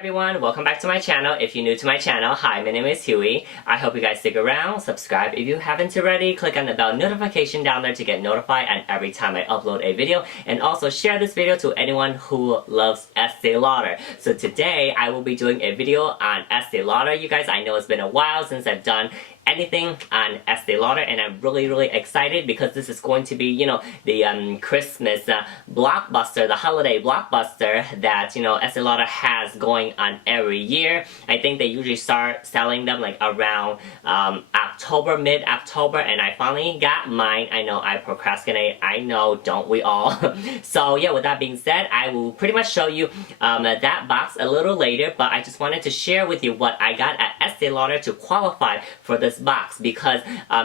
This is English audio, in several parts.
everyone, welcome back to my channel. If you're new to my channel, hi, my name is Huey. I hope you guys stick around, subscribe if you haven't already, click on the bell notification down there to get notified and every time I upload a video, and also share this video to anyone who loves Estee Lauder. So today I will be doing a video on Estee Lauder. You guys, I know it's been a while since I've done anything on Estee Lauder, and I'm really excited because this is going to be, you know, the Christmas blockbuster, the holiday blockbuster that, you know, Estee Lauder has going on every year. I think they usually start selling them like around October, mid-October, and I finally got mine. I know I procrastinate, I know, don't we all? So yeah, with that being said, I will pretty much show you that box a little later, but I just wanted to share with you what I got at Estee Lauder to qualify for this box, because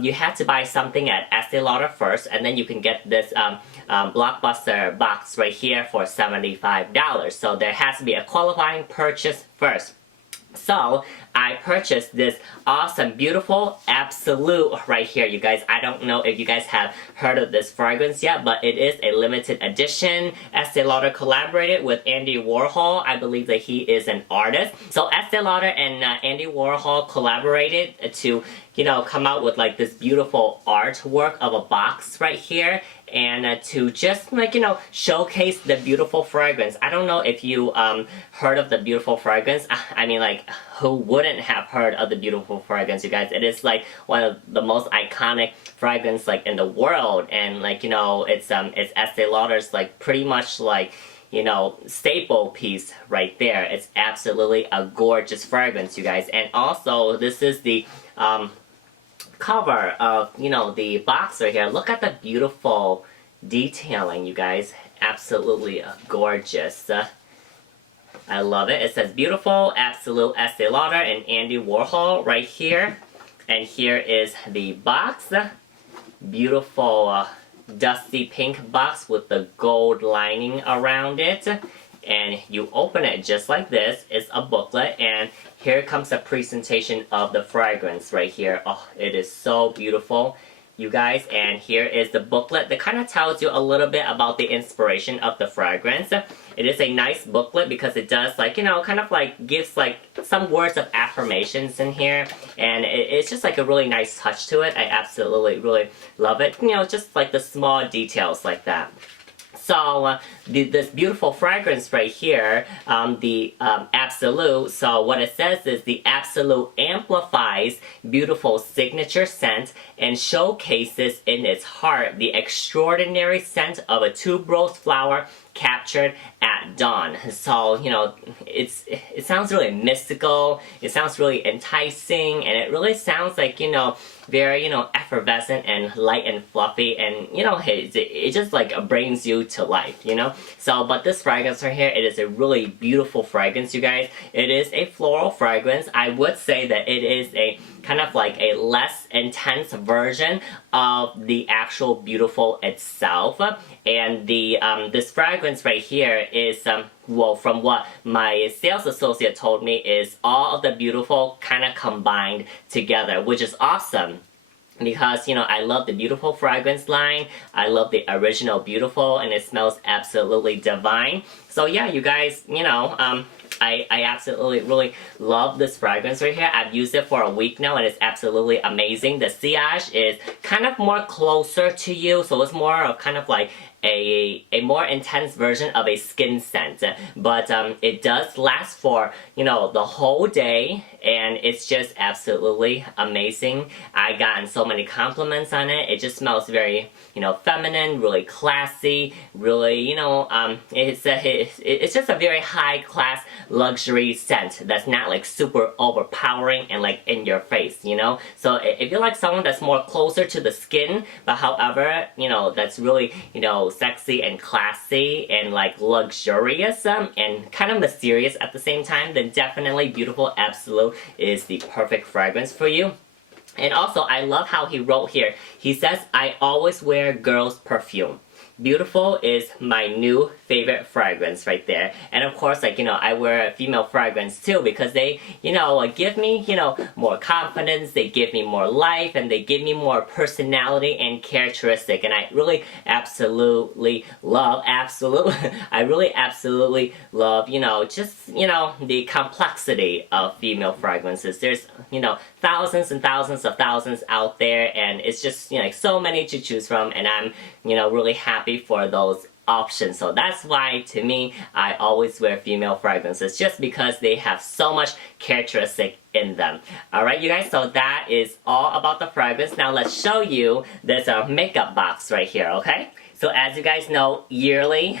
you have to buy something at Estee Lauder first, and then you can get this blockbuster box right here for $75. So there has to be a qualifying purchase first. So I purchased this awesome, beautiful Absolu right here, you guys. I don't know if you guys have heard of this fragrance yet, but it is a limited edition. Estee Lauder collaborated with Andy Warhol. I believe that he is an artist. So Estee Lauder and Andy Warhol collaborated to, you know, come out with like this beautiful artwork of a box right here, and to just, like, you know, showcase the beautiful fragrance. I don't know if you heard of the beautiful fragrance. I mean, like, who wouldn't have heard of the beautiful fragrance, you guys? It is like one of the most iconic fragrance like in the world, and like, you know, it's Estee Lauder's like pretty much like, you know, staple piece right there. It's absolutely a gorgeous fragrance, you guys. And also, this is the cover of, you know, the box right here. Look at the beautiful detailing, you guys. Absolutely gorgeous. I love it. It says beautiful, Absolu, Estee Lauder, and Andy Warhol right here. And here is the box. Beautiful dusty pink box with the gold lining around it. And you open it just like this. It's a booklet, and here comes a presentation of the fragrance right here. Oh, it is so beautiful, you guys. And here is the booklet that kind of tells you a little bit about the inspiration of the fragrance. It is a nice booklet because it does, like, you know, kind of like gives like some words of affirmations in here, and it's just like a really nice touch to it. I absolutely really love it. You know, just like the small details like that. So, this beautiful fragrance right here, the Absolu, so what it says is the Absolu amplifies beautiful signature scent and showcases in its heart the extraordinary scent of a tuberose flower captured at dawn. So, you know, it sounds really mystical, it sounds really enticing, and it really sounds like, you know, very, you know, effervescent and light and fluffy, and, you know, it just like brings you to life, you know? So, but this fragrance right here, it is a really beautiful fragrance, you guys. It is a floral fragrance. I would say that it is a kind of like a less intense version of the actual beautiful itself. And the this fragrance right here is well, from what my sales associate told me, is all of the beautiful kind of combined together, which is awesome. Because, you know, I love the beautiful fragrance line, I love the original beautiful, and it smells absolutely divine. So yeah, you guys, you know, I absolutely really love this fragrance right here. I've used it for a week now, and it's absolutely amazing. The sillage is kind of more closer to you, so it's more of kind of like a more intense version of a skin scent, but it does last for, you know, the whole day, and it's just absolutely amazing. I gotten so many compliments on it. It just smells very, you know, feminine, really classy, really, you know, it's just a very high class luxury scent that's not like super overpowering and like in your face, you know. So if you like someone that's more closer to the skin, but however, you know, that's really, you know, sexy and classy and like luxurious and kind of mysterious at the same time, then definitely Beautiful Absolu is the perfect fragrance for you. And also, I love how he wrote here. He says, I always wear girls' perfume. Beautiful is my new favorite fragrance right there. And of course, like, I wear a female fragrance too because they, give me, more confidence, they give me more life, and they give me more personality and characteristic. And I really absolutely love, I really absolutely love, just, the complexity of female fragrances. There's, thousands and thousands of thousands out there, and it's just, like so many to choose from, and I'm, really happy for those options. So that's why, to me, I always wear female fragrances, just because they have so much characteristic in them. Alright, you guys, so that is all about the fragrance. Now let's show you this makeup box right here, okay? So as you guys know, yearly,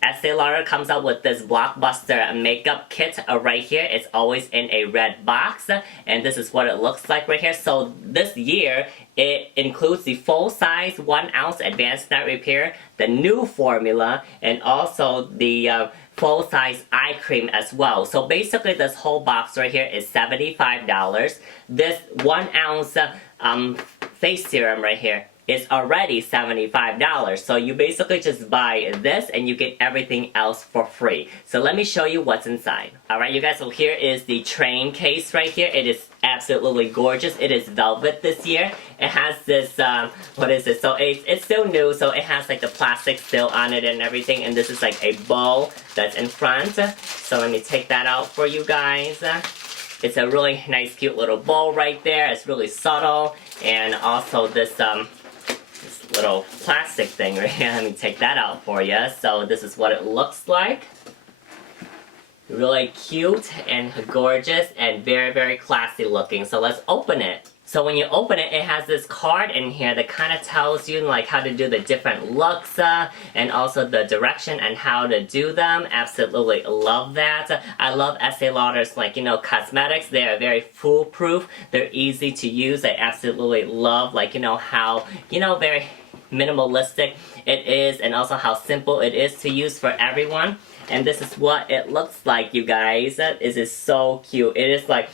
Estee Lauder comes out with this blockbuster makeup kit right here. It's always in a red box, and this is what it looks like right here. So this year, it includes the full-size 1 ounce advanced night repair, the new formula, and also the full-size eye cream as well. So basically this whole box right here is $75. This 1 ounce face serum right here is already $75. So you basically just buy this and you get everything else for free. So let me show you what's inside. Alright, you guys, so here is the train case right here. It is absolutely gorgeous. It is velvet this year. It has this, what is it? So it's still new, so it has like the plastic still on it and everything, and this is like a bow that's in front. So let me take that out for you guys. It's a really nice, cute little bow right there. It's really subtle, and also this little plastic thing right here. Let me take that out for you. So this is what it looks like. Really cute and gorgeous and very, very classy looking. So let's open it. So when you open it, it has this card in here that kind of tells you like how to do the different looks and also the direction and how to do them. Absolutely love that. I love Estee Lauder's like, cosmetics. They are very foolproof. They're easy to use. I absolutely love like, how, very minimalistic it is, and also how simple it is to use for everyone. And this is what it looks like, you guys. This is so cute. It is like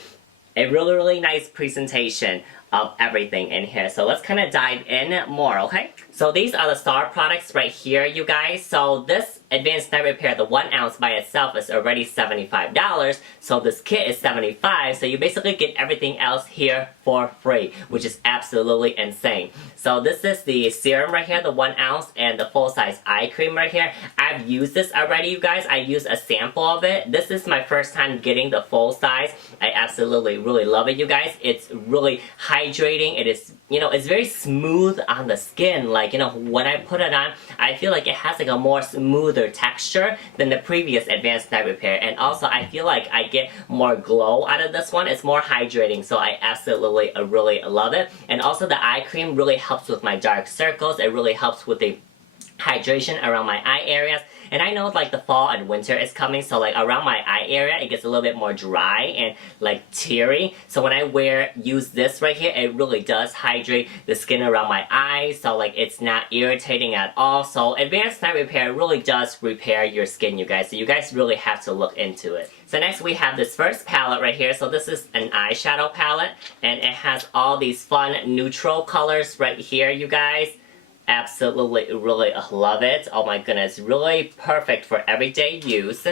a really, really nice presentation of everything in here. So let's kind of dive in more, okay? So these are the star products right here, you guys. So this Advanced Night Repair, the 1 ounce by itself is already $75. So this kit is $75. So you basically get everything else here for free, which is absolutely insane. So this is the serum right here, the 1 ounce, and the full-size eye cream right here. I've used this already, you guys. I used a sample of it. This is my first time getting the full size. I absolutely really love it, you guys. It's really hydrating. It is, it's very smooth on the skin. Like, when I put it on, I feel like it has like a more smoother texture than the previous Advanced Night Repair. And also, I feel like I get more glow out of this one. It's more hydrating, so I absolutely really love it. And also, the eye cream really helps with my dark circles. It really helps with the hydration around my eye areas. And I know like the fall and winter is coming, so like around my eye area it gets a little bit more dry and like teary. So when I use this right here, it really does hydrate the skin around my eyes, so like it's not irritating at all. So Advanced Night Repair really does repair your skin, you guys. So you guys really have to look into it. So next we have this first palette right here. So this is an eyeshadow palette, and it has all these fun neutral colors right here, you guys. Absolutely, really love it. Oh my goodness, really perfect for everyday use.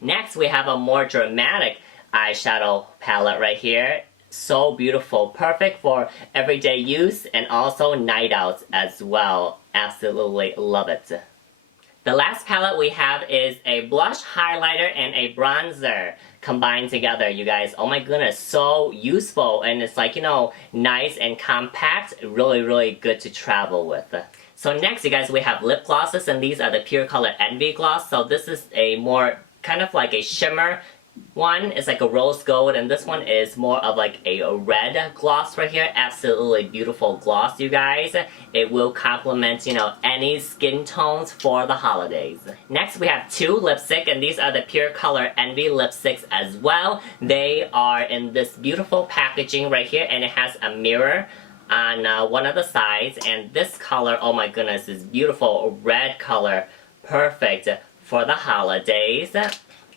Next, we have a more dramatic eyeshadow palette right here. So beautiful, perfect for everyday use and also night outs as well. Absolutely love it. The last palette we have is a blush, highlighter, and a bronzer combined together, you guys. Oh my goodness, so useful, and it's like, nice and compact. Really, really good to travel with. So next, you guys, we have lip glosses, and these are the Pure Color Envy Gloss. So this is a more, kind of like a shimmer one. It's like a rose gold, and this one is more of like a red gloss right here. Absolutely beautiful gloss, you guys. It will complement, any skin tones for the holidays. Next, we have two lipstick, and these are the Pure Color Envy lipsticks as well. They are in this beautiful packaging right here, and it has a mirror on one of the sides, and this color, oh my goodness, is beautiful red color, perfect for the holidays.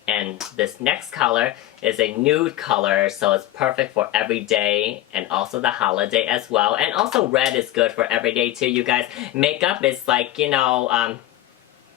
And this next color is a nude color, so it's perfect for every day and also the holiday as well. And also red is good for every day too, you guys. Makeup is like, you know,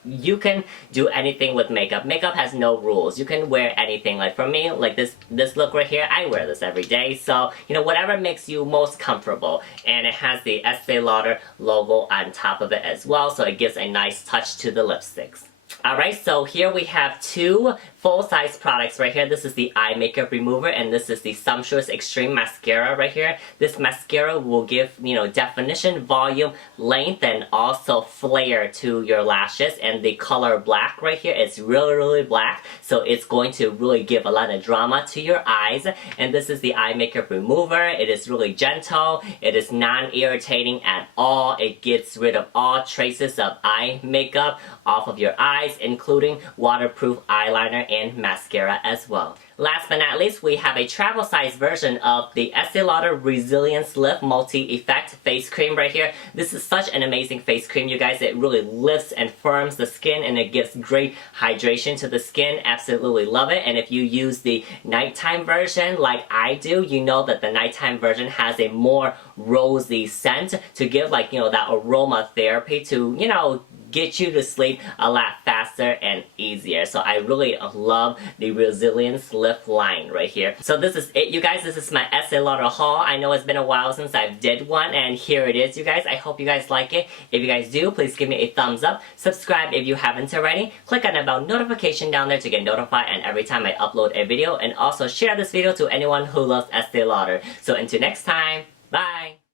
you can do anything with makeup. Makeup has no rules. You can wear anything. Like for me, like this look right here, I wear this every day. So, you know, whatever makes you most comfortable. And it has the Estee Lauder logo on top of it as well, so it gives a nice touch to the lipsticks. Alright, so here we have two full-size products right here. This is the eye makeup remover, and this is the Sumptuous Extreme Mascara right here. This mascara will give, you know, definition, volume, length, and also flare to your lashes. And the color black right here is really, really black, so it's going to really give a lot of drama to your eyes. And this is the eye makeup remover. It is really gentle. It is non-irritating at all. It gets rid of all traces of eye makeup off of your eyes, including waterproof eyeliner and mascara as well. Last but not least, we have a travel size version of the Estee Lauder Resilience Lift Multi-Effect Face Cream right here. This is such an amazing face cream, you guys. It really lifts and firms the skin, and it gives great hydration to the skin. Absolutely love it. And if you use the nighttime version like I do, you know that the nighttime version has a more rosy scent to give, like, you know, that aromatherapy to, you know, get you to sleep a lot faster and easier. So I really love the Resilience Lift line right here. So this is it, you guys. This is my Estee Lauder haul. I know it's been a while since I did one, and here it is, you guys. I hope you guys like it. If you guys do, please give me a thumbs up. Subscribe if you haven't already. Click on the bell notification down there to get notified and every time I upload a video, and also share this video to anyone who loves Estee Lauder. So until next time, bye!